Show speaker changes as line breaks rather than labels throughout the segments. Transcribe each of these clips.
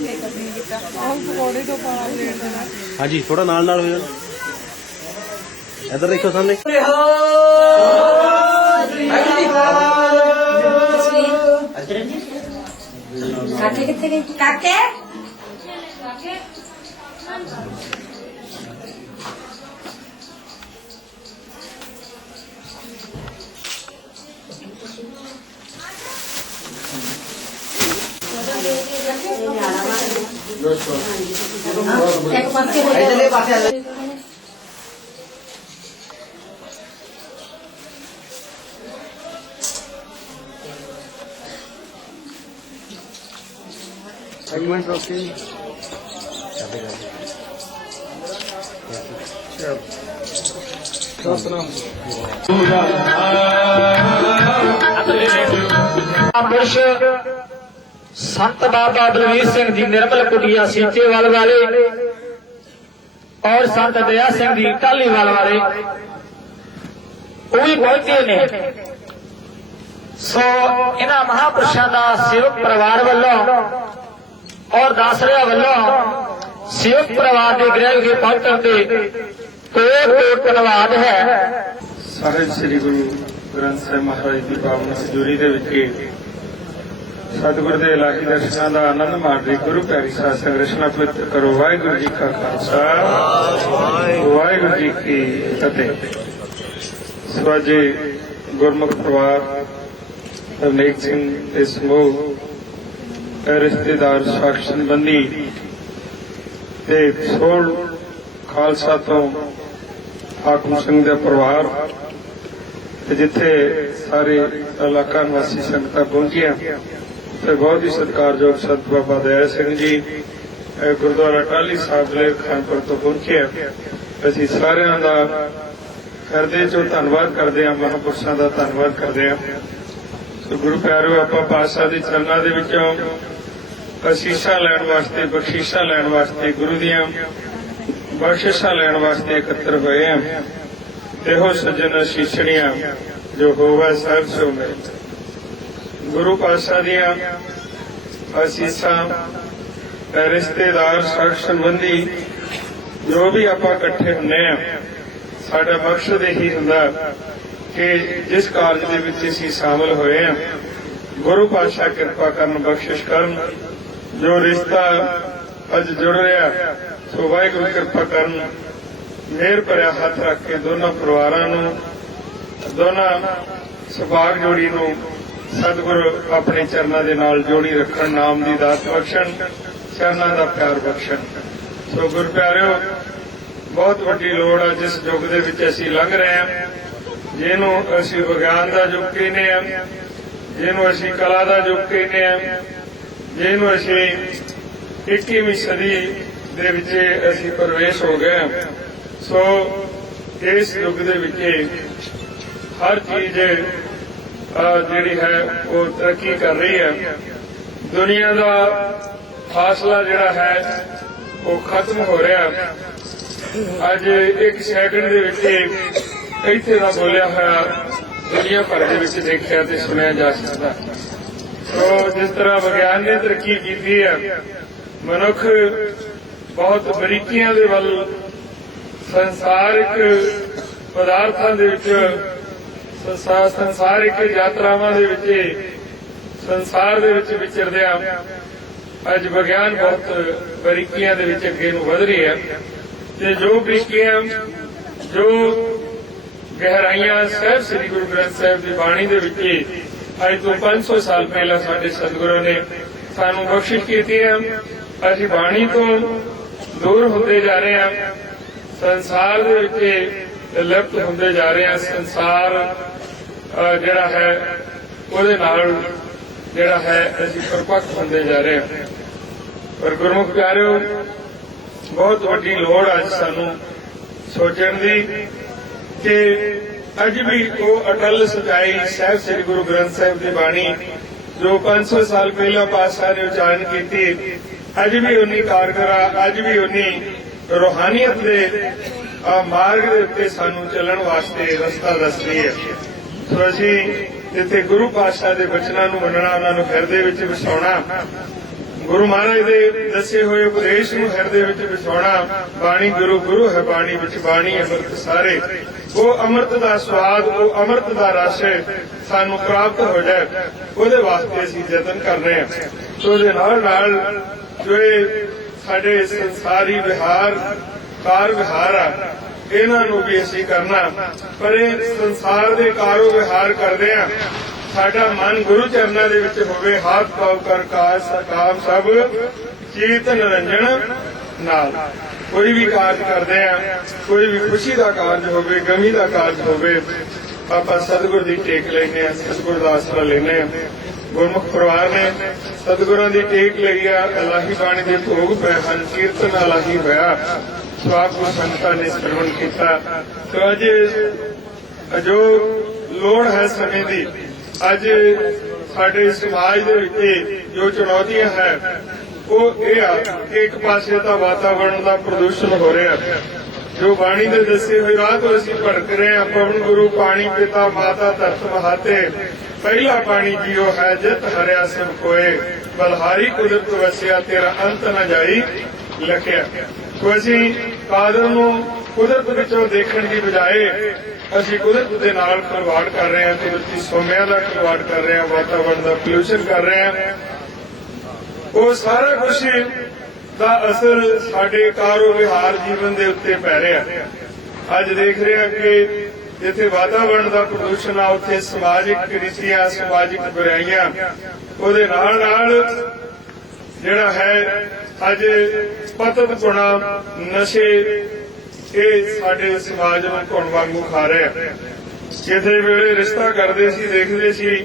Makeup ਨਹੀਂ ਕੀਤਾ ਆਹ ਪਕੌੜੇ ਤੋਂ ਪਾ ਲੈਣ ਦੇਣਾ
ਹਾਂਜੀ ਥੋੜਾ ਨਾਲ ਨਾਲ ਹੋ ਜਾਣ ਇੱਧਰ ਦੇਖੋ ਸਾਹਮਣੇ।
ਕਾਕੇ ਕਿੱਥੇ ਗਏ? ਕਾਕੇ? ਇੱਕ ਪਾਸੇ ਹੋ ਜਾ
ਇੱਕ ਮਿੰਟ ਰੋਕੀ
ਪੁਰਸ਼ ਸੰਤ ਬਾਬਾ ਬਲਵੀਰ ਸਿੰਘ ਜੀ, ਨਿਰਮਲ ਕੁਟੀਆ ਸੀਚੇਵਾਲ ਵਾਲੇ ਔਰ ਸੰਤ ਦਇਆ ਸਿੰਘ ਜੀ ਟਾਲੀਵਾਲ ਵਾਲੇ ਉਹ ਵੀ ਪਹੁੰਚੇ ਨੇ। ਸੋ ਇਹਨਾਂ ਮਹਾਪੁਰਸ਼ਾਂ ਦਾ ਸੇਵਕ ਪਰਿਵਾਰ ਵੱਲੋਂ ਔਰ ਦਾਸਰਿਆਂ ਵੱਲੋਂ ਸੇਵਕ ਪਰਿਵਾਰ ਦੇ ਗ੍ਰਹਿ ਵਿਖੇ ਪਹੁੰਚਣ ਤੇ ਕੋਟ ਕੋਟ ਧੰਨਵਾਦ ਹੈ।
ਸਾਹਿਬ ਸ੍ਰੀ ਗੁਰੂ ਗ੍ਰੰਥ ਸਾਹਿਬ ਮਹਾਰਾਜ ਦੀ ਪਾਵਨ ਸਜੂਰੀ ਦੇ ਵਿੱਚ ਸਤਿਗੁਰ ਦੇ ਇਲਾਹੀ ਦਰਸ਼ਨਾਂ ਦਾ ਆਨੰਦ ਮਾਣ ਗੁਰੂ ਪਿਆਰੀ ਸਾਧ ਸੰਗਤ ਰਚਨਾ ਪਵਿੱਤਰ ਕਰੋ। ਵਾਹਿਗੁਰੂ ਜੀ ਕਾ ਖਾਲਸਾ। ਵਾਹਿਗੁਰੂ ਜੀ ਕੀ ਫਤਿਹ। ਸਵਾਜੀ ਗੁਰਮੁਖ ਪਰਿਵਾਰ, ਅਨੇਕ ਸਿੰਘ ਦੇ ਸਮੂਹ, ਰਿਸ਼ਤੇਦਾਰ, ਸਾਖ ਸੰਬੰਧੀ ਤੇ ਸੋਲ ਖਾਲਸਾ ਤੋਂ ਹਾਕਮ ਸਿੰਘ ਦੇ ਪਰਿਵਾਰ ਤੇ ਜਿੱਥੇ ਸਾਰੇ ਇਲਾਕਾ ਨਿਵਾਸੀ ਸੰਗਤਾਂ ਪਹੁੰਚੀਆਂ। ਤੇ ਬਹੁਤ ਹੀ ਸਤਿਕਾਰਯੋਗ ਸੰਤ ਬਾਬਾ ਦਇਆ ਸਿੰਘ ਜੀ। ਗੁਰਦੁਆਰਾ ਟਾਲੀ ਸਾਹਿਬ ਦੇ ਖਾਨਪੁਰ ਤੋਂ ਪਹੁੰਚੇ ਅਸੀਂ ਸਾਰਿਆਂ ਦਾ ਕਰਦੇ ਚੋਂ ਧੰਨਵਾਦ ਕਰਦੇ ਹਾਂ, ਮਹਾਂਪੁਰਸ਼ਾਂ ਦਾ ਧੰਨਵਾਦ ਕਰਦੇ ਹਾਂ। ਸੋ ਗੁਰੂ ਪਿਆਰਿਓ ਆਪਾਂ ਪਾਤਸ਼ਾਹ ਦੇ ਚਰਨਾਂ ਦੇ ਵਿੱਚੋਂ ਅਸੀਸਾਂ ਲੈਣ ਵਾਸਤੇ, ਬਖਸ਼ੀਸ਼ਾਂ ਲੈਣ ਵਾਸਤੇ ਗੁਰੂ ਦੀਆਂ ਬਖਸ਼ਿਸ਼ਾਂ ਲੈਣ ਵਾਸਤੇ ਇਕੱਤਰ ਹੋਏ ਆ ਇਹੋ ਸੱਜਣ ਅਸੀਸਣੀਆਂ ਜੋ ਹੋਵੇ ਸਰਬ ਸੋ ਮਿਲ ਗੁਰੂ ਪਾਤਸ਼ਾਹ ਦੀਆਂ ਅਸੀਸਾਂ, ਰਿਸ਼ਤੇਦਾਰ, ਸਖ ਸੰਬੰਧੀ, ਜੋ ਵੀ ਆਪਾਂ ਇਕੱਠੇ ਹੁੰਨੇ ਆ ਸਾਡਾ ਮਕਸਦ ਇਹੀ ਹੁੰਦਾ ਕਿ ਜਿਸ ਕਾਰਜ ਦੇ ਵਿੱਚ ਅਸੀਂ ਸ਼ਾਮਲ ਹੋਏ ਆ ਗੁਰੂ ਪਾਤਸ਼ਾਹ ਕਿਰਪਾ ਕਰਨ, ਬਖਸ਼ਿਸ਼ ਕਰਨ, ਜੋ ਰਿਸ਼ਤਾ ਅੱਜ ਜੁੜ ਰਿਹਾ, ਸੋ ਵਾਹਿਗੁਰੂ ਕਿਰਪਾ ਕਰਨ, ਮਿਹਰ ਭਰਿਆ ਹੱਥ ਰੱਖ ਕੇ ਦੋਨਾਂ ਪਰਿਵਾਰਾਂ ਨੂੰ, ਦੋਨਾਂ ਸੁਭਾਗ ਜੋੜੀ ਨੂੰ ਸਤਿਗੁਰ ਆਪਣੇ ਚਰਨਾਂ ਦੇ ਨਾਲ ਜੋੜੀ ਰੱਖਣ, ਨਾਮ ਦੀ ਦਾਤ ਬਖਸ਼ਣ, ਚਰਨਾਂ ਦਾ ਪਿਆਰ ਬਖਸ਼ਣ। ਸੋ ਗੁਰ ਪਿਆਰਿਓ, ਬਹੁਤ ਵੱਡੀ ਲੋੜ ਆ ਜਿਸ ਯੁੱਗ ਦੇ ਵਿੱਚ ਅਸੀਂ ਲੰਘ ਰਹੇ ਹਾਂ, ਜਿਹਨੂੰ ਅਸੀਂ ਵਿਗਿਆਨ ਦਾ ਯੁੱਗ ਕਹਿੰਦੇ ਆ ਜਿਹਨੂੰ ਅਸੀਂ ਕਲਾ ਦਾ ਯੁੱਗ ਕਹਿੰਦੇ ਆ ਜਿਹਨੂੰ ਅਸੀਂ 21ਵੀਂ ਸਦੀ ਦੇ ਵਿੱਚ ਅਸੀਂ ਪ੍ਰਵੇਸ਼ ਹੋ ਗਏ ਸੋ ਇਸ ਯੁੱਗ ਦੇ ਵਿੱਚ ਹਰ ਚੀਜ਼ ਜਿਹੜੀ ਹੈ, ਉਹ ਤਰੱਕੀ ਕਰ ਰਹੀ ਹੈ। ਦੁਨੀਆ ਦਾ ਫਾਸਲਾ ਜਿਹੜਾ ਹੈ, ਉਹ ਖਤਮ ਹੋ ਰਿਹਾ ਅੱਜ ਇੱਕ ਸੈਕਿੰਡ ਦੇ ਵਿੱਚ ਇੱਥੇ ਦਾ ਬੋਲਿਆ ਹੋਇਆ ਦੁਨੀਆ ਭਰ ਦੇ ਵਿੱਚ ਦੇਖਿਆ ਤੇ ਸੁਣਿਆ ਜਾ ਸਕਦਾ ਸੋ ਜਿਸ ਤਰ੍ਹਾਂ ਵਿਗਿਆਨ ਨੇ ਤਰੱਕੀ ਕੀਤੀ ਹੈ, ਮਨੁੱਖ ਬਹੁਤ ਬਰੀਕੀਆਂ ਦੇ ਵੱਲ ਸੰਸਾਰਿਕ ਪਦਾਰਥਾਂ ਦੇ ਵਿੱਚ ਸੰਸਾਰਿਕ ਯਾਤਰਾਵਾਂ ਦੇ ਵਿੱਚ, ਸੰਸਾਰ ਦੇ ਵਿੱਚ ਵਿਚਰਦਿਆਂ ਅੱਜ ਵਿਗਿਆਨ ਬਹੁਤ ਬਰੀਕੀਆਂ ਦੇ ਵਿੱਚ ਅੱਗੇ ਨੂੰ ਵਧ ਰਿਹਾ ਹੈ। ਤੇ ਜੋ ਬਰੀਕੀਆਂ, ਜੋ ਗਹਿਰਾਈਆਂ ਸਾਹਿਬ ਸ੍ਰੀ ਗੁਰੂ ਗ੍ਰੰਥ ਸਾਹਿਬ ਦੀ ਬਾਣੀ ਦੇ ਵਿੱਚ ਅੱਜ ਤੋਂ 500 ਸਾਲ ਪਹਿਲਾਂ ਸਾਡੇ ਸਤਿਗੁਰਾਂ ਨੇ ਸਾਨੂੰ ਬਖਸ਼ਿਸ਼ ਕੀਤੀ ਹੈ। ਅਸੀਂ ਬਾਣੀ ਤੋਂ ਦੂਰ ਹੁੰਦੇ ਜਾ ਰਹੇ ਹਾਂ। ਸੰਸਾਰ ਦੇ ਵਿੱਚ ਲਿਪਤ ਹੁੰਦੇ ਜਾ ਰਹੇ ਹਾਂ। ਸੰਸਾਰ ਜਿਹੜਾ ਹੈ, ਉਹਦੇ ਨਾਲ ਜਿਹੜਾ ਹੈ, ਅਸੀਂ ਪਰਪੱਕ ਹੁੰਦੇ ਜਾ ਰਹੇ ਹਾਂ। ਪਰ ਗੁਰਮੁਖ ਪਿਆਰਿਓ, ਬਹੁਤ ਵੱਡੀ ਲੋੜ ਅੱਜ ਸਾਨੂੰ ਸੋਚਣ ਦੀ ਕਿ ਅੱਜ ਵੀ ਉਹ ਅਟਲ ਸਚਾਈ ਸਾਹਿਬ ਸ੍ਰੀ ਗੁਰੂ ਗ੍ਰੰਥ ਸਾਹਿਬ ਦੀ ਬਾਣੀ, ਜੋ 500 ਸਾਲ ਪਹਿਲਾਂ ਪਾਤਸ਼ਾਹ ਨੇ ਉਚਾਰਨ ਕੀਤੀ, ਅੱਜ ਵੀ ਉਨੀ ਕਾਰਗਰਾ, ਅੱਜ ਵੀ ਉਨੀ ਰੋਹਾਨੀਅਤ ਦੇ ਮਾਰਗ ਦੇ ਉੱਤੇ ਸਾਨੂੰ ਚੱਲਣ ਵਾਸਤੇ ਰਸਤਾ ਦੱਸਦੀ ਹੈ। ਸੋ ਅਸੀਂ ਜਿੱਥੇ ਗੁਰੂ ਪਾਤਸ਼ਾਹ ਦੇ ਬਚਨਾਂ ਨੂੰ ਮੰਨਣਾ, ਉਹਨਾਂ ਨੂੰ ਹਿਰਦੇ ਵਿੱਚ ਵਸਾਉਣਾ, ਗੁਰੂ ਮਹਾਰਾਜ ਦੇ ਦੱਸੇ ਹੋਏ ਉਪਦੇਸ਼ ਨੂੰ ਹਿਰਦੇ ਵਿੱਚ ਵਿਸਾਉਣਾ, ਬਾਣੀ ਗੁਰੂ ਗੁਰੂ ਹੈ ਬਾਣੀ ਵਿੱਚ ਬਾਣੀ, ਅੰਮ੍ਰਿਤ ਸਾਰੇ। ਉਹ ਅੰਮ੍ਰਿਤ ਦਾ ਸਵਾਦ ਉਹ ਅੰਮ੍ਰਿਤ ਦਾ ਰਸ ਸਾਨੂੰ ਪ੍ਰਾਪਤ ਹੋ ਜਾਏ, ਉਹਦੇ ਵਾਸਤੇ ਅਸੀਂ ਯਤਨ ਕਰ ਰਹੇ ਹਾਂ ਸੋ ਉਹਦੇ ਨਾਲ ਨਾਲ ਜੋ ਸਾਡੇ ਸੰਸਾਰੀ ਵਿਹਾਰ, ਕਾਰ ਵਿਹਾਰ ਆ ਇਹਨਾਂ ਨੂੰ ਵੀ ਅਸੀਂ ਕਰਨਾ। ਪਰ ਇਹ ਸੰਸਾਰ ਦੇ ਕਾਰੋ ਵਿਹਾਰ ਕਰਦੇ ਆ। ਸਾਡਾ ਮਨ ਗੁਰੂ ਚਰਨਾਂ ਦੇ ਵਿੱਚ ਹੋਵੇ, ਹੱਥ ਪਾਉ ਕਰ ਕਾਜ ਸਕਾਮ ਸਭ ਚੀਤ ਨਿਰੰਜਨ ਨਾਲ। ਕੋਈ ਵੀ ਕਾਰਜ ਕਰਦੇ ਆ, ਕੋਈ ਵੀ ਖੁਸ਼ੀ ਦਾ ਕਾਰਜ ਹੋਵੇ, ਗਮੀ ਦਾ ਕਾਰਜ ਹੋਵੇ, ਆਪਾਂ ਸਤਿਗੁਰ ਦੀ ਟੇਕ ਲੈਨੇ ਆ, ਸਤਿਗੁਰ ਦਾ ਆਸਰਾ ਲੈਨੇ ਆ। ਗੁਰਮੁਖ ਪਰਿਵਾਰ ਨੇ ਸਤਿਗੁਰਾਂ ਦੀ ਟੇਕ ਲਈ ਆ, ਅਲਾਹੀ ਬਾਣੀ ਦੇ ਭੋਗ ਪਏ ਹਨ, ਕੀਰਤਨ ਅਲਾਹੀ ਹੋਇਆ। ਸਵਾਪ ਸੰਤਾਂ ਨੇ ਸਰਵਣ ਕੀਤਾ। ਸੋ ਅੱਜ ਜੋ ਲੋੜ ਹੈ ਸਮੇਂ ਦੀ। ਅੱਜ ਸਾਡੇ ਸਮਾਜ ਦੇ ਵਿੱਚ ਜੋ ਚੁਣੌਤੀਆਂ ਹੈ, ਉਹ ਇਹ ਆ ਕਿ ਇੱਕ ਪਾਸੇ ਤਾਂ ਵਾਤਾਵਰਣ ਦਾ ਪ੍ਰਦੂਸ਼ਣ ਹੋ ਰਿਹਾ। ਜੋ ਬਾਣੀ ਦੇ ਦੱਸੇ ਹੋਏ ਰਾਹ ਤੋਂ ਅਸੀਂ ਭਟਕ ਰਹੇ ਹਾਂ, ਪਵਨ ਗੁਰੂ, ਪਾਣੀ, ਪਿਤਾ, ਮਾਤਾ, ਧਰਤ, ਮਹਾਤੇ। ਪਹਿਲਾ ਪਾਣੀ ਜੀਓ ਹੈ, ਜਿਤ ਹਰਿਆ ਸਭ ਕੋਏ। ਬਲਹਾਰੀ ਕੁਦਰਤ ਵਸਿਆ, ਤੇਰਾ ਅੰਤ ਨਾ ਜਾਈ ਲਖਿਆ। ਸੋ ਅਸੀਂ ਕਾਦਰ ਨੂੰ ਕੁਦਰਤ ਵਿੱਚੋਂ ਦੇਖਣ ਦੀ ਬਜਾਏ ਅਸੀਂ ਕੁਦਰਤ ਦੇ ਨਾਲ ਖਿਲਵਾੜ ਕਰ ਰਹੇ ਹਾਂ ਕੁਦਰਤੀ ਸੋਮਿਆਂ ਦਾ ਖਿਲਵਾੜ ਕਰ ਰਹੇ ਹਾਂ ਵਾਤਾਵਰਣ ਦਾ ਪੋਲੂਸ਼ਨ ਕਰ ਰਹੇ ਹਾਂ। ਉਹ ਸਾਰਾ ਕੁਝ ਦਾ ਅਸਰ ਸਾਡੇ ਕਾਰੋ ਵਿਹਾਰ ਜੀਵਨ ਦੇ ਉੱਤੇ ਪੈ ਰਿਹਾ ਅੱਜ ਦੇਖ ਰਿਹਾ ਕਿ ਜਿੱਥੇ ਵਾਤਾਵਰਣ ਦਾ ਪ੍ਰਦੂਸ਼ਣ ਆ, ਉੱਥੇ ਸਮਾਜਿਕ ਰੀਤੀਆਂ, ਸਮਾਜਿਕ ਬੁਰਾਈਆਂ, ਉਹਦੇ ਨਾਲ ਨਾਲ ਜਿਹੜਾ ਹੈ ਅੱਜ ਪਤਨ ਗੁਣਾ ਨਸ਼ੇ ਇਹ ਸਾਡੇ ਸਮਾਜ ਨੂੰ ਘੁਣ ਵਾਂਗੂ ਖਾ ਰਿਹਾ ਜਿਹਦੇ ਵੇਲੇ ਰਿਸ਼ਤਾ ਕਰਦੇ ਸੀ, ਦੇਖਦੇ ਸੀ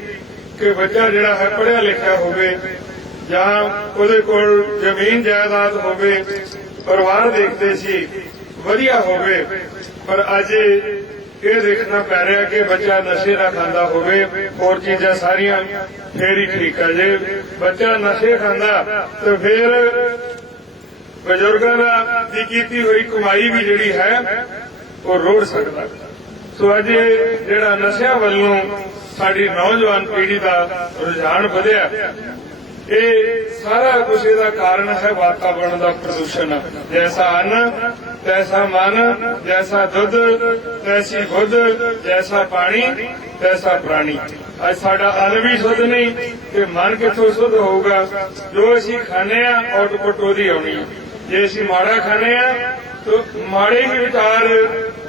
ਕਿ ਬੱਚਾ ਜਿਹੜਾ ਹੈ ਪੜਿਆ ਲਿਖਿਆ ਹੋਵੇ ਜਾਂ ਉਹਦੇ ਕੋਲ ਜ਼ਮੀਨ ਜਾਇਦਾਦ ਹੋਵੇ, ਪਰਿਵਾਰ ਦੇਖਦੇ ਸੀ, ਵਧੀਆ ਹੋਵੇ। ਪਰ ਅੱਜ ਇਹ ਦੇਖਣਾ ਪੈ ਰਿਹਾ ਕਿ ਬੱਚਾ ਨਸ਼ੇ ਨਾ ਖਾਂਦਾ ਹੋਵੇ, ਹੋਰ ਚੀਜ਼ਾਂ ਸਾਰੀਆਂ ਫੇਰ ਹੀ ਠੀਕ ਆ। ਜੇ ਬੱਚਾ ਨਸ਼ੇ ਖਾਂਦਾ, ਤੇ ਫੇਰ ਬਜ਼ੁਰਗਾਂ ਦਾ ਦੀ ਕੀਤੀ ਹੋਈ ਕਮਾਈ ਵੀ ਜਿਹੜੀ ਹੈ, ਉਹ ਰੋੜ ਸਕਦਾ। ਸੋ ਅੱਜ ਜਿਹੜਾ ਨਸ਼ਿਆਂ ਵੱਲੋਂ ਸਾਡੀ ਨੌਜਵਾਨ ਪੀੜ੍ਹੀ ਦਾ ਰੁਝਾਨ ਵਧਿਆ। ਇਹ ਸਾਰਾ ਕੁਝ ਇਹਦਾ ਕਾਰਨ ਹੈ ਵਾਤਾਵਰਣ ਦਾ ਪ੍ਰਦੂਸ਼ਣ। ਜੈਸਾ ਅੰਨ, ਤੈਸਾ ਮਨ, ਜੈਸਾ ਦੁੱਧ, ਤੈਸੀ ਬੁੱਧ, ਜੈਸਾ ਪਾਣੀ, ਤੈਸਾ ਪ੍ਰਾਣੀ। ਅੱਜ ਸਾਡਾ ਅੰਨ ਵੀ ਸੁੱਧ ਨਹੀਂ, ਤੇ ਮਨ ਕਿੱਥੋਂ ਸੁੱਧ ਹੋਊਗਾ? ਜੋ ਅਸੀਂ ਖਾਣੇ ਆ ਆਊਟਪੁੱਟ ਉਹਦੀ ਆਉਣੀ ਜੇ ਅਸੀਂ ਮਾੜਾ ਖਾਣੇ ਆ ਤਾਂ ਮਾੜੇ ਹੀ ਵਿਚਾਰ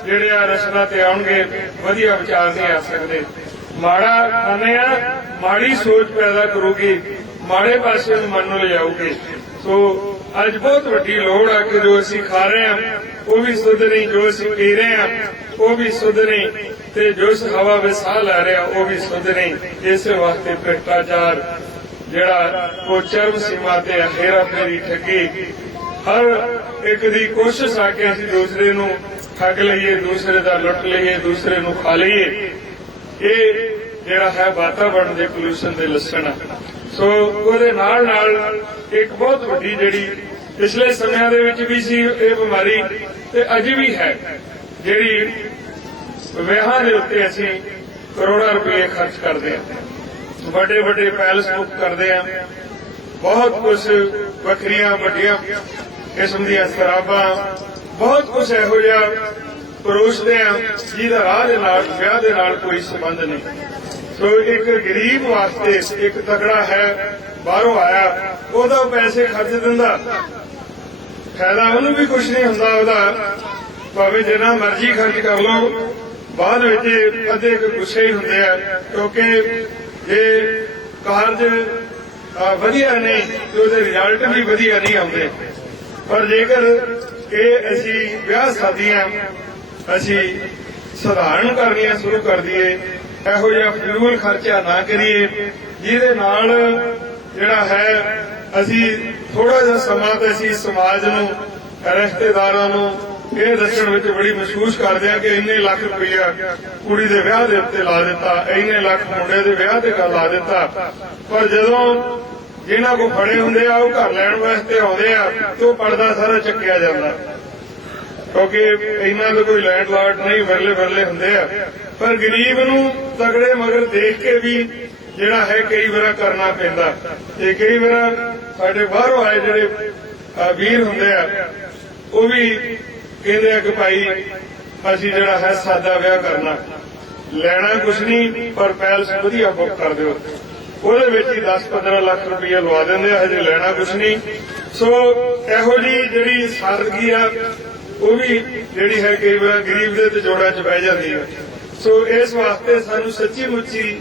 ਜਿਹੜੇ ਆ ਰਸਨਾ ਤੇ ਆਉਣਗੇ, ਵਧੀਆ ਵਿਚਾਰ ਨਹੀਂ ਆ ਸਕਦੇ। ਮਾੜਾ ਖਾਣੇ ਆ ਮਾੜੀ ਸੋਚ ਪੈਦਾ ਕਰੂਗੀ। ਮਾੜੇ ਪਾਸੇ ਨੂੰ ਮਨ ਨੂੰ ਲਿਜਾਊਗੀ ਸੋ, ਅੱਜ ਬਹੁਤ ਵੱਡੀ ਲੋੜ ਆ ਕਿ ਜੋ ਅਸੀਂ ਖਾ ਰਹੇ ਹਾਂ ਉਹ ਵੀ ਸੁੱਧ ਜੋ ਅਸੀਂ ਪੀ ਰਹੇ ਹਾਂ ਉਹ ਵੀ ਸੁੱਧ ਤੇ ਜੋ ਹਵਾ ਵਿੱਚ ਸਾਹ ਲੈ ਰਿਹਾ, ਉਹ ਵੀ ਸੁੱਧ ਨਹੀਂ। ਇਸੇ ਵਾਸਤੇ ਭ੍ਰਿਸ਼ਟਾਚਾਰ, ਜਿਹੜਾ ਉਹ ਚਰਮ ਸੀਮਾ ਤੇ ਹੇਰਾ ਫੇਰੀ ਠੱਗੀ। ਹਰ ਇੱਕ ਦੀ ਕੋਸ਼ਿਸ਼ ਆ ਕੇ ਅਸੀਂ ਦੂਸਰੇ ਨੂੰ ਠੱਗ ਲਈਏ, ਦੂਸਰੇ ਦਾ ਲੁੱਟ ਲਈਏ, ਦੂਸਰੇ ਨੂੰ ਖਾ ਲਈਏ। ਇਹ ਜਿਹੜਾ ਹੈ ਵਾਤਾਵਰਣ ਦੇ ਪੋਲੂਸ਼ਨ ਦੇ ਲੱਛਣ ਆ। ਸੋ ਉਹਦੇ ਨਾਲ ਨਾਲ ਇੱਕ ਬਹੁਤ ਵੱਡੀ ਜਿਹੜੀ ਪਿਛਲੇ ਸਮਿਆਂ ਦੇ ਵਿੱਚ ਵੀ ਸੀ ਇਹ ਬਿਮਾਰੀ ਤੇ ਅੱਜ ਵੀ ਹੈ, ਜਿਹੜੀ ਵਿਆਹਾਂ ਦੇ ਉੱਤੇ ਅਸੀਂ ਕਰੋੜਾਂ ਰੁਪਏ ਖਰਚ ਕਰਦੇ ਹਾਂ। ਵੱਡੇ ਵੱਡੇ ਪੈਲਸ ਬੁੱਕ ਕਰਦੇ ਹਾਂ। ਬਹੁਤ ਕੁਝ ਵੱਖਰੀਆਂ ਵੱਡੀਆਂ ਕਿਸਮ ਦੀਆਂ ਸ਼ਰਾਬਾਂ, ਬਹੁਤ ਕੁਝ ਇਹੋ ਜਿਹਾ ਪਰੋਸਦੇ ਆ ਜਿਹਦਾ ਰਾਹ ਦੇ ਨਾਲ ਵਿਆਹ ਦੇ ਨਾਲ ਕੋਈ ਸੰਬੰਧ ਨਹੀਂ। ਸੋ ਇੱਕ ਗਰੀਬ ਵਾਸਤੇ ਇੱਕ ਤਗੜਾ ਹੈ, ਬਾਹਰੋਂ ਆਇਆ, ਉਹਦਾ ਪੈਸੇ ਖਰਚ ਦਿੰਦਾ। ਫਾਇਦਾ ਉਹਨੂੰ ਵੀ ਕੁਝ ਨਹੀਂ ਹੁੰਦਾ ਉਹਦਾ। ਭਾਵੇਂ ਜਿੰਨਾ ਮਰਜ਼ੀ ਖਰਚ ਕਰ ਲਓ, ਬਾਅਦ ਵਿੱਚ ਅੱਧੇ ਗੁੱਸੇ ਹੀ ਹੁੰਦੇ ਆ, ਕਿਉਂਕਿ ਜੇ ਕਾਰਜ ਵਧੀਆ ਨਹੀਂ ਤੇ ਉਹਦੇ ਰਿਜ਼ਲਟ ਵੀ ਵਧੀਆ ਨਹੀਂ ਆਉਂਦੇ। ਪਰ ਜੇਕਰ ਇਹ ਅਸੀਂ ਵਿਆਹ ਸ਼ਾਦੀਆਂ ਅਸੀਂ ਸਧਾਰਨ ਕਰਨੀਆਂ ਸ਼ੁਰੂ ਕਰ ਦਈਏ ਇਹੋ ਜਿਹਾ ਫਜ਼ੂਲ ਖਰਚਾ ਨਾ ਕਰੀਏ, ਜਿਹਦੇ ਨਾਲ ਜਿਹੜਾ ਹੈ, ਅਸੀਂ ਥੋੜਾ ਜਿਹਾ ਸਮਾਂ ਤੇ ਅਸੀਂ ਸਮਾਜ ਨੂੰ, ਰਿਸ਼ਤੇਦਾਰਾਂ ਨੂੰ ਇਹ ਦੱਸਣ ਵਿੱਚ ਬੜੀ ਮਹਿਸੂਸ ਕਰਦੇ ਆ ਕਿ ਇੰਨੇ ਲੱਖ ਰੁਪਈਆ ਕੁੜੀ ਦੇ ਵਿਆਹ ਦੇ ਉੱਤੇ ਲਾ ਦਿੱਤਾ, ਇੰਨੇ ਲੱਖ ਮੁੰਡੇ ਦੇ ਵਿਆਹ ਤੇ ਲਾ ਦਿੱਤਾ। ਪਰ ਜਦੋਂ ਜਿਨ੍ਹਾਂ ਕੋ ਫੜੇ ਹੁੰਦੇ ਆ, ਉਹ ਘਰ ਲੈਣ ਵਾਸਤੇ ਆਉਂਦੇ ਆ, ਤੇ ਉਹ ਪਰਦਾ ਸਾਰਾ ਚੱਕਿਆ ਜਾਂਦਾ। ਕਿਉਂਕਿ ਇਹਨਾਂ ਦੇ ਕੋਈ ਲੈਂਡ ਲਾਰਡ ਨਹੀਂ, ਵਰਲੇ ਵਰਲੇ ਹੁੰਦੇ ਆ। ਪਰ ਗਰੀਬ ਨੂੰ ਤਗੜੇ ਮਗਰ ਦੇਖ ਕੇ ਵੀ ਜਿਹੜਾ ਹੈ ਕਈ ਵਾਰ ਕਰਨਾ ਪੈਂਦਾ। ਤੇ ਕਈ ਵਾਰ ਸਾਡੇ ਬਾਹਰੋਂ ਆਏ ਜਿਹੜੇ ਵੀਰ ਹੁੰਦੇ ਆ, ਉਹ ਵੀ ਕਹਿੰਦੇ ਆ ਕਿ ਭਾਈ ਅਸੀਂ ਜਿਹੜਾ ਹੈ ਸਾਦਾ ਵਿਆਹ ਕਰਨਾ। ਲੈਣਾ ਕੁਛ ਨਹੀਂ, ਪਰ ਪੈਲਸ ਵਧੀਆ ਬੁੱਕ ਕਰ ਦਿਓ। ਉਹਦੇ ਵਿੱਚ ਹੀ 10-15 ਲੱਖ ਰੁਪਏ ਲਵਾ ਦਿੰਦੇ ਆ, ਹਜੇ ਲੈਣਾ ਕੁਛ ਨਹੀਂ। ਸੋ ਇਹੋ ਜੀ ਜਿਹੜੀ ਸਾਦਗੀ ਆ ਉਹ ਵੀ ਜਿਹੜੀ ਹੈ ਕਈ ਵਾਰ ਗਰੀਬ ਦੇ ਤੇ ਜੋੜਾਂ 'ਚ ਬਹਿ ਜਾਂਦੀ ਹੈ। ਸੋ ਇਸ ਵਾਸਤੇ ਸਾਨੂੰ ਸੱਚੀ ਮੁੱਚੀ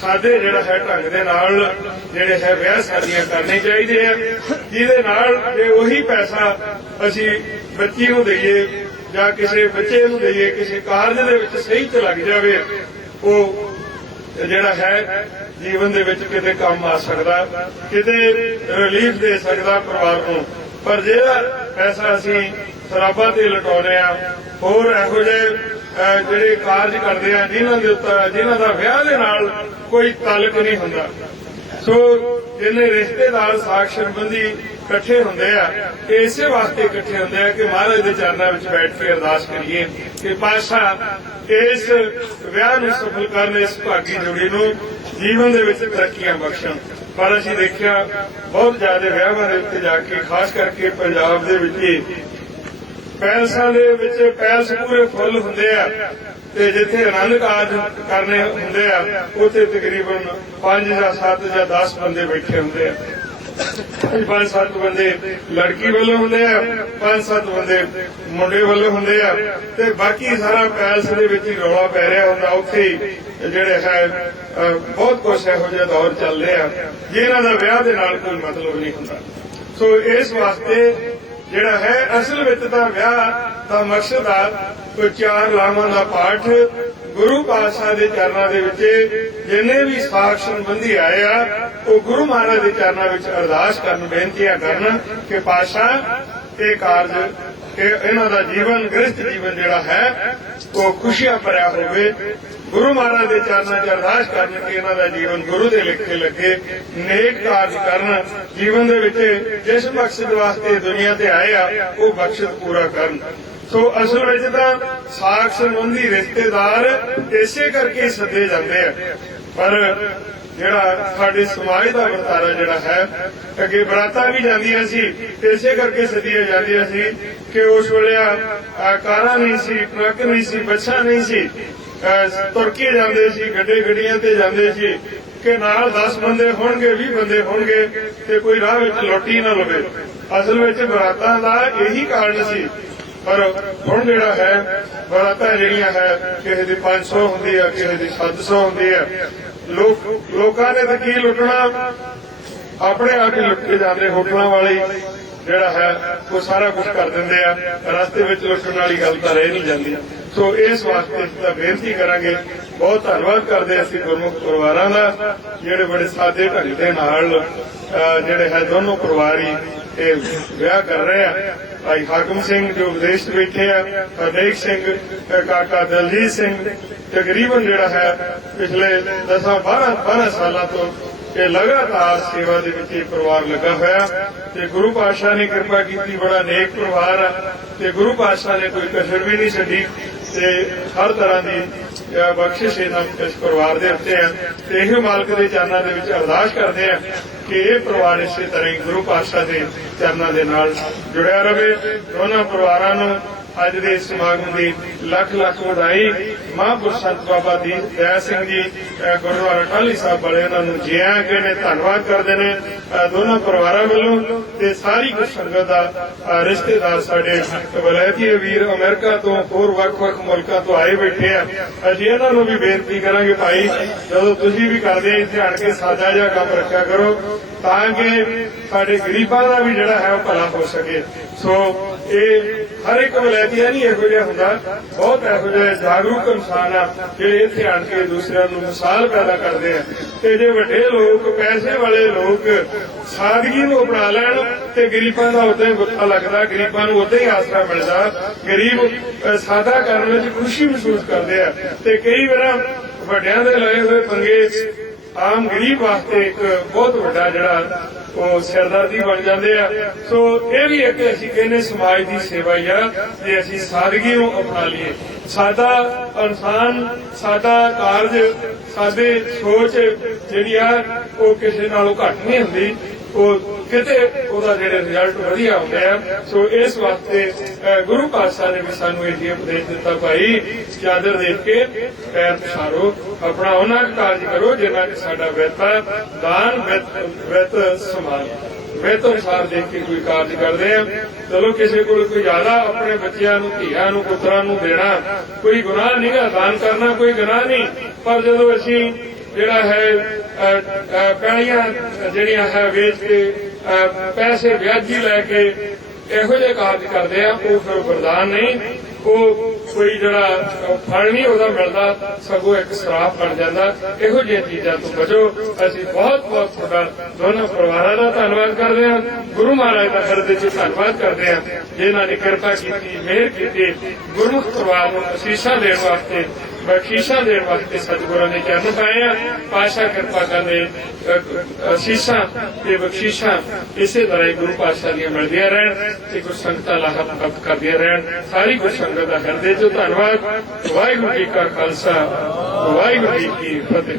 ਸਾਦੇ ਜਿਹੜਾ ਹੈ ਢੰਗ ਦੇ ਨਾਲ ਜਿਹੜੇ ਹੈ ਵਿਆਹ ਸ਼ਾਦੀਆਂ ਕਰਨੇ ਚਾਹੀਦੇ ਆ। ਜਿਹਦੇ ਨਾਲ ਜੇ ਉਹੀ ਪੈਸਾ ਅਸੀਂ ਬੱਚੀ ਨੂੰ ਦਈਏ ਜਾਂ ਕਿਸੇ ਬੱਚੇ ਨੂੰ ਦਈਏ, ਕਿਸੇ ਕਾਰਜ ਦੇ ਵਿੱਚ ਸਹੀ ਤੇ ਲੱਗ ਜਾਵੇ, ਉਹ ਜਿਹੜਾ ਹੈ ਜੀਵਨ ਦੇ ਵਿੱਚ ਕਿਤੇ ਕੰਮ ਆ ਸਕਦਾ, ਕਿਤੇ ਰਿਲੀਫ ਦੇ ਸਕਦਾ ਪਰਿਵਾਰ ਨੂੰ। ਪਰ ਜਿਹੜਾ ਪੈਸਾ ਅਸੀਂ ਸ਼ਰਾਬਾਂ ਤੇ ਲਟਾਉਂਦੇ ਆ ਹੋਰ ਇਹੋ ਜਿਹੇ ਜਿਹੜੇ ਕਾਰਜ ਕਰਦੇ ਆ ਜਿਨ੍ਹਾਂ ਦੇ ਉੱਤੇ, ਜਿਨ੍ਹਾਂ ਦਾ ਵਿਆਹ ਦੇ ਨਾਲ ਕੋਈ ਤਾਲੁਕ ਨਹੀਂ ਹੁੰਦਾ। ਸੋ ਇਹਨੇ ਰਿਸ਼ਤੇਦਾਰ ਸਾਖ ਸੰਬੰਧੀ ਇਕੱਠੇ ਹੁੰਦੇ ਆ ਇਹ ਇਸੇ ਵਾਸਤੇ ਇਕੱਠੇ ਹੁੰਦੇ ਆ ਕਿ ਮਹਾਰਾਜ ਦੇ ਚਰਨਾਂ ਵਿੱਚ ਬੈਠ ਕੇ ਅਰਦਾਸ ਕਰੀਏ ਕਿ ਪਾਤਸ਼ਾਹ ਇਸ ਵਿਆਹ ਨੂੰ ਸਫਲ ਕਰਨ, ਇਸ ਭਾਗੀ ਜੋੜੀ ਨੂੰ ਜੀਵਨ ਦੇ ਵਿੱਚ ਤਰੱਕੀਆਂ ਬਖਸ਼ਣ। ਪਰ ਅਸੀਂ ਦੇਖਿਆ ਬਹੁਤ ਜ਼ਿਆਦਾ ਵਿਆਹਾਂ ਦੇ ਉੱਤੇ ਜਾ ਕੇ, ਖਾਸ ਕਰਕੇ ਪੰਜਾਬ ਦੇ ਵਿੱਚ ਪੈਲਸਾਂ ਦੇ ਵਿੱਚ ਪੈਲਸ ਪੂਰੇ ਫੁੱਲ ਹੁੰਦੇ ਆ, ਤੇ ਜਿੱਥੇ ਆਨੰਦ ਕਾਰਜ ਕਰਨੇ ਹੁੰਦੇ ਆ, ਉੱਥੇ ਤਕਰੀਬਨ 5 ਜਾਂ 7 ਜਾਂ 10 ਬੰਦੇ ਬੈਠੇ ਹੁੰਦੇ ਆ। ਪੰਜ ਸੱਤ ਬੰਦੇ ਲੜਕੀ ਵੱਲੋਂ ਹੁੰਦੇ ਆ ਪੰਜ ਸੱਤ ਬੰਦੇ ਮੁੰਡੇ ਵੱਲੋਂ ਹੁੰਦੇ ਆ ਤੇ ਬਾਕੀ ਸਾਰਾ ਪੈਲਸ ਦੇ ਵਿੱਚ ਹੀ ਰੌਲਾ ਪੈ ਰਿਹਾ ਹੁੰਦਾ, ਉੱਥੇ ਹੀ ਜਿਹੜੇ ਹੈ ਬਹੁਤ ਕੁਝ ਇਹੋ ਜਿਹਾ ਦੌਰ ਚੱਲ ਰਿਹਾ। ਜਿਨ੍ਹਾਂ ਦਾ ਵਿਆਹ ਦੇ ਨਾਲ ਕੋਈ ਮਤਲਬ ਨਹੀਂ ਹੁੰਦਾ। ਸੋ ਇਸ ਵਾਸਤੇ ਜਿਹੜਾ ਹੈ ਅਸਲ ਵਿੱਚ ਤਾਂ ਵਿਆਹ ਦਾ ਮਕਸਦ ਆ ਕੋਈ ਚਾਰ ਲਾਵਾਂ ਦਾ ਪਾਠ, ਗੁਰੂ ਪਾਤਸ਼ਾਹ ਦੇ ਚਰਨਾਂ ਦੇ ਵਿੱਚ ਜਿੰਨੇ ਵੀ ਸਾਖ ਸੰਬੰਧੀ ਆਏ ਆ, ਉਹ ਗੁਰੂ ਮਹਾਰਾਜ ਦੇ ਚਰਨਾਂ ਵਿੱਚ ਅਰਦਾਸ ਕਰਨ, ਬੇਨਤੀਆਂ ਕਰਨ ਕਿ ਪਾਤਸ਼ਾਹ ਇਹ ਕਾਰਜ ਕਿ ਇਹਨਾਂ ਦਾ ਜੀਵਨ, ਗ੍ਰਸਥ ਜੀਵਨ ਜਿਹੜਾ ਹੈ, ਉਹ ਖੁਸ਼ੀਆਂ ਭਰਿਆ ਹੋਵੇ। ਗੁਰੂ ਮਹਾਰਾਜ ਦੇ ਚਰਨਾਂ 'ਚ ਅਰਦਾਸ ਕਰਨ ਕਿ ਇਹਨਾਂ ਦਾ ਜੀਵਨ ਗੁਰੂ ਦੇ ਲਿਖੇ ਲੱਗੇ, ਨੇਕ ਕਾਰਜ ਕਰਨ। ਜੀਵਨ ਦੇ ਵਿੱਚ ਜਿਸ ਮਕਸਦ ਵਾਸਤੇ ਦੁਨੀਆ ਤੇ ਆਏ ਆ, ਉਹ ਮਕਸਦ ਪੂਰਾ ਕਰਨ। ਸੋ ਅਸਲ ਵਿੱਚ ਤਾਂ ਸਾਖ ਸੰਬੰਧੀ ਰਿਸ਼ਤੇਦਾਰ ਇਸੇ ਕਰਕੇ ਸੱਦੇ ਜਾਂਦੇ ਆ। ਪਰ ਜਿਹੜਾ ਸਾਡੇ ਸਮਾਜ ਦਾ ਵਰਤਾਰਾ ਜਿਹੜਾ ਹੈ, ਅੱਗੇ ਬਰਾਤਾਂ ਵੀ ਜਾਂਦੀਆਂ ਸੀ ਇਸੇ ਕਰਕੇ ਸਦੀਆਂ ਜਾਂਦੀਆਂ ਸੀ ਕਿ ਉਸ ਵੇਲੇ ਕਾਰਾਂ ਨਹੀਂ ਸੀ, ਟਰੱਕ ਨਹੀਂ ਸੀ, ਬੱਸਾਂ ਨਹੀਂ ਸੀ ਅਹ ਜਾਂਦੇ ਸੀ ਗੱਡੇ ਗੱਡੀਆਂ ਤੇ ਜਾਂਦੇ ਸੀ, ਕਿ ਨਾਲ 10 ਬੰਦੇ ਹੋਣਗੇ 20 ਬੰਦੇ ਹੋਣਗੇ, ਤੇ ਕੋਈ ਰਾਹ ਵਿੱਚ ਲੋਟੀ ਨਾ ਲਵੇ। ਅਸਲ ਵਿੱਚ ਬਰਾਤਾਂ ਦਾ ਇਹੀ ਕਾਰਨ ਸੀ। ਪਰ ਹੁਣ ਜਿਹੜਾ ਹੈ ਬਰਾਤਾਂ ਜਿਹੜੀਆਂ ਹੈ, ਕਿਸੇ ਦੀ 500 ਹੁੰਦੀ ਆ ਕਿਸੇ ਦੀ 700 ਹੁੰਦੀ ਆ ਲੋਕਾਂ ਨੇ ਤਾਂ ਕੀ ਲੁੱਟਣਾ? ਆਪਣੇ ਆਪ ਹੀ ਲੁੱਟ ਕੇ ਜਾਂਦੇ ਹੋਟਲਾਂ ਵਾਲੇ। ਜਿਹੜਾ ਹੈ, ਉਹ ਸਾਰਾ ਕੁਝ ਕਰ ਦਿੰਦੇ ਆ, ਰਸਤੇ ਵਿੱਚ ਲੁੱਟਣ ਵਾਲੀ ਗੱਲ ਤਾਂ ਰਹਿ ਨਹੀਂ ਜਾਂਦੀ। ਸੋ ਇਸ ਵਾਸਤੇ ਤਾਂ ਬੇਨਤੀ ਕਰਾਂਗੇ, ਬਹੁਤ ਧੰਨਵਾਦ ਕਰਦੇ ਅਸੀਂ ਗੁਰਮੁਖ ਪਰਿਵਾਰਾਂ ਦਾ, ਜਿਹੜੇ ਬੜੇ ਸਾਦੇ ਢੰਗ ਦੇ ਨਾਲ ਜਿਹੜੇ ਹੈ ਦੋਨੋਂ ਪਰਿਵਾਰ ਹੀ ਇਹ ਵਿਆਹ ਕਰ ਰਹੇ ਆ। ਭਾਈ ਹਾਕਮ ਸਿੰਘ ਜੋ ਵਿਦੇਸ਼ ਵਿੱਚ ਬੈਠੇ ਆ ਹਰਨੇਕ ਸਿੰਘ ਕਾਕਾ ਦਲਜੀਤ ਸਿੰਘ, ਤਕਰੀਬਨ ਜਿਹੜਾ ਹੈ ਪਿਛਲੇ 10 12 12 ਸਾਲਾਂ ਤੋਂ ਇਹ ਲਗਾਤਾਰ ਸੇਵਾ ਦੇ ਵਿੱਚ ਇਹ ਪਰਿਵਾਰ ਲੱਗਾ ਹੋਇਆ। ਤੇ ਗੁਰੂ ਪਾਤਸ਼ਾਹ ਨੇ ਕਿਰਪਾ ਕੀਤੀ ਬੜਾ ਨੇਕ ਪਰਿਵਾਰ ਆ। ਤੇ ਗੁਰੂ ਪਾਤਸ਼ਾਹ ਨੇ ਕੋਈ ਕਸਰ ਵੀ ਨਹੀਂ ਛੱਡੀ। ਤੇ ਹਰ ਤਰ੍ਹਾਂ ਦੀ ਅਹ, ਬਖਸ਼ਿਸ਼ ਇਹਨਾਂ ਇਸ ਪਰਿਵਾਰ ਦੇ ਉੱਤੇ ਆ। ਤੇ ਇਹ ਮਾਲਕ ਦੇ ਚਰਨਾਂ ਦੇ ਵਿੱਚ ਅਰਦਾਸ ਕਰਦੇ ਆ ਕਿ ਇਹ ਪਰਿਵਾਰ ਇਸੇ ਤਰ੍ਹਾਂ ਹੀ ਗੁਰੂ ਪਾਤਸ਼ਾਹ ਦੇ ਚਰਨਾਂ ਦੇ ਨਾਲ ਜੁੜਿਆ ਰਹੇ। ਦੋਨਾਂ ਪਰਿਵਾਰਾਂ ਨੂੰ ਅੱਜ ਦੇ ਸਮਾਗਮ ਦੀ ਲੱਖ ਲੱਖ ਵਧਾਈ ਮਹਾਂਪੁਰਸ਼ ਸੰਤ ਬਾਬਾ ਦੀਪ ਦਇਆ ਸਿੰਘ ਜੀ ਗੁਰਦੁਆਰਾ ਟਾਹਲੀ ਸਾਹਿਬ ਵਾਲੇ, ਉਹਨਾਂ ਨੂੰ ਜੀ ਆਇਆਂ ਕਹਿੰਦੇ ਧੰਨਵਾਦ ਕਰਦੇ ਨੇ। ਦੋਨਾਂ ਪਰਿਵਾਰਾਂ ਵੱਲੋਂ ਤੇ ਸਾਰੀ ਸੰਗਤ ਦਾ ਰਿਸ਼ਤੇਦਾਰ ਸਾਡੇ ਵਲੈਤੀ ਵੀਰ ਅਮਰੀਕਾ ਤੋਂ ਹੋਰ ਵੱਖ-ਵੱਖ ਮੁਲਕਾਂ ਤੋਂ ਆਏ ਬੈਠੇ ਆ। ਅਸੀਂ ਇਹਨਾਂ ਨੂੰ ਵੀ ਬੇਨਤੀ ਕਰਾਂਗੇ ਭਾਈ, ਜਦੋਂ ਤੁਸੀਂ ਵੀ ਕਰਦੇ ਇੱਥੇ ਆਣ ਕੇ ਸਾਦਾ ਜਿਹਾ ਕੰਮ ਰੱਖਿਆ ਕਰੋ, ਤਾਂ ਕਿ ਸਾਡੇ ਗਰੀਬਾਂ ਦਾ ਵੀ ਜਿਹੜਾ ਹੈ ਉਹ ਭਲਾ ਹੋ ਸਕੇ। ਸੋ ਇਹ ਹਰ ਇੱਕ ਵਲੈਤੀਆ ਨਹੀਂ ਇਹੋ ਜਿਹਾ ਹੁੰਦਾ। ਬਹੁਤ ਇਹੋ ਜਿਹੇ ਜਾਗਰੂਕ ਇਨਸਾਨ ਆ, ਜਿਹੜੇ ਇੱਥੇ ਆਣ ਕੇ ਦੂਸਰਿਆਂ ਨੂੰ ਮਿਸਾਲ ਪੈਦਾ ਕਰਦੇ ਆ। ਤੇ ਜੇ ਵੱਡੇ ਲੋਕ, ਪੈਸੇ ਵਾਲੇ ਲੋਕ ਸਾਦਗੀ ਨੂੰ ਅਪਣਾ ਲੈਣ ਤੇ ਗਰੀਬਾਂ ਦਾ ਉਦਾਂ ਹੀ ਗੁੱਸਾ ਲੱਗਦਾ, ਗਰੀਬਾਂ ਨੂੰ ਉਦਾਂ ਹੀ ਆਸਰਾ ਮਿਲਦਾ। ਗਰੀਬ ਸਾਦਾ ਕਰਨ ਵਿੱਚ ਖੁਸ਼ੀ ਮਹਿਸੂਸ ਕਰਦੇ ਆ। ਤੇ ਕਈ ਵਾਰ ਵੱਡਿਆਂ ਦੇ ਲਏ ਹੋਏ ਪੰਗੇ ਆਮ ਗਰੀਬ ਵਾਸਤੇ ਇੱਕ ਬਹੁਤ ਵੱਡਾ ਜਿਹੜਾ ਉਹ ਸਿਰਦਰਦੀ ਬਣ ਜਾਂਦੇ ਆ। ਸੋ ਇਹ ਵੀ ਇੱਕ ਅਸੀਂ ਕਹਿੰਦੇ ਸਮਾਜ ਦੀ ਸੇਵਾ ਹੀ ਆ, ਜੇ ਅਸੀਂ ਸਾਦਗੀ ਨੂੰ ਅਪਣਾ ਲਈਏ। ਸਾਡਾ ਇਨਸਾਨ, ਸਾਡਾ ਕਾਰਜ, ਸਾਡੇ ਸੋਚ ਜਿਹੜੀ ਆ, ਉਹ ਕਿਸੇ ਨਾਲੋਂ ਘੱਟ ਨਹੀਂ ਹੁੰਦੀ। ਉਹ ਕਿਤੇ ਉਹਦਾ ਜਿਹੜੇ ਰਿਜ਼ਲਟ ਵਧੀਆ ਹੁੰਦੇ ਆ ਸੋ ਇਸ ਵਾਸਤੇ ਅਹ, ਗੁਰੂ ਪਾਤਸ਼ਾਹ ਨੇ ਵੀ ਸਾਨੂੰ ਇਹ ਜੀ ਉਪਦੇਸ਼ ਦਿੱਤਾ ਭਾਈ ਚਾਦਰ ਦੇਖ ਕੇ ਪੈਰ ਪਸਾਰੋ ਆਪਣਾ ਉਹਨਾਂ ਕਾਰਜ ਕਰੋ ਜਿੰਨਾ ਕਿ ਸਾਡਾ ਵਿਰਤਾ ਦਾਨ ਵਿਤ- ਸਮਾਨ ਵਿਤ ਅਨੁਸਾਰ ਦੇਖ ਕੇ ਕੋਈ ਕਾਰਜ ਕਰਦੇ ਆ। ਚਲੋ ਕਿਸੇ ਕੋਲ ਕੋਈ ਜ਼ਿਆਦਾ ਆਪਣੇ ਬੱਚਿਆਂ ਨੂੰ ਧੀਆਂ ਨੂੰ ਪੁੱਤਰਾਂ ਨੂੰ ਦੇਣਾ ਕੋਈ ਗੁਨਾਹ ਨਹੀਂ ਗਾ ਦਾਨ ਕਰਨਾ ਕੋਈ ਗੁਨਾਹ ਨਹੀਂ ਪਰ ਜਦੋਂ ਅਸੀਂ ਜਿਹੜਾ ਹੈ ਅਹ, ਪੈਣੀਆਂ ਜਿਹੜੀਆਂ ਹੈ ਵੇਚ ਕੇ ਪੈਸੇ ਵਿਆਜੀ ਲੈ ਕੇ ਇਹੋ ਜਿਹੇ ਕਾਰਜ ਕਰਦੇ ਆ ਉਹ ਫਿਰ ਵਰਦਾਨ ਨਹੀਂ। ਉਹ ਕੋਈ ਜਿਹੜਾ ਫਲ ਨਹੀਂ ਉਹਦਾ ਮਿਲਦਾ ਸਗੋਂ ਇੱਕ ਸਰਾਪ ਬਣ ਜਾਂਦਾ। ਇਹੋ ਜਿਹੀਆਂ ਚੀਜ਼ਾਂ ਤੋਂ ਬਚੋ। ਅਸੀਂ ਬਹੁਤ ਬਹੁਤ ਤੁਹਾਡਾ ਦੋਨੋਂ ਪਰਿਵਾਰਾਂ ਦਾ ਧੰਨਵਾਦ ਕਰਦੇ ਹਾਂ। ਗੁਰੂ ਮਹਾਰਾਜ ਦਾ ਹਿਰਦੇ ਚ ਧੰਨਵਾਦ ਕਰਦੇ ਹਾਂ। ਜਿਨ੍ਹਾਂ ਨੇ ਕਿਰਪਾ ਕੀਤੀ ਮਿਹਰ ਕੀਤੀ। ਗੁਰਮੁਖ ਪਰਿਵਾਰ ਨੂੰ ਅਸੀਸਾਂ ਦੇਣ ਵਾਸਤੇ ਬਖਸ਼ੀਸ਼ਾਂ ਦੇਣ ਵਾਸਤੇ ਸਤਿਗੁਰਾਂ ਨੇ ਚਰਨ ਪਾਏ ਆ ਪਾਸ਼ਾ ਕਿਰਪਾ ਕਰਨੇ ਅਸੀਸਾਂ ਤੇ ਬਖਸ਼ੀਸ਼ਾਂ ਇਸੇ ਤਰ੍ਹਾਂ ਹੀ ਗੁਰੂ ਪਾਤਸ਼ਾਹ ਦੀਆਂ ਮਿਲਦੀਆਂ ਰਹਿਣ ਤੇ ਗੁਰ ਸੰਗਤਾਂ ਲਾਭ ਪ੍ਰਾਪਤ ਕਰਦੀਆਂ ਰਹਿਣ ਸਾਰੀ ਗੁਰ ਸੰਗਤ ਦਾ ਹਿਰਦੇ ਤੋਂ ਧੰਨਵਾਦ ਵਾਹਿਗੁਰੂ ਜੀ ਕਾ ਖਾਲਸਾ ਵਾਹਿਗੁਰੂ ਜੀ ਕੀ ਫਤਿਹ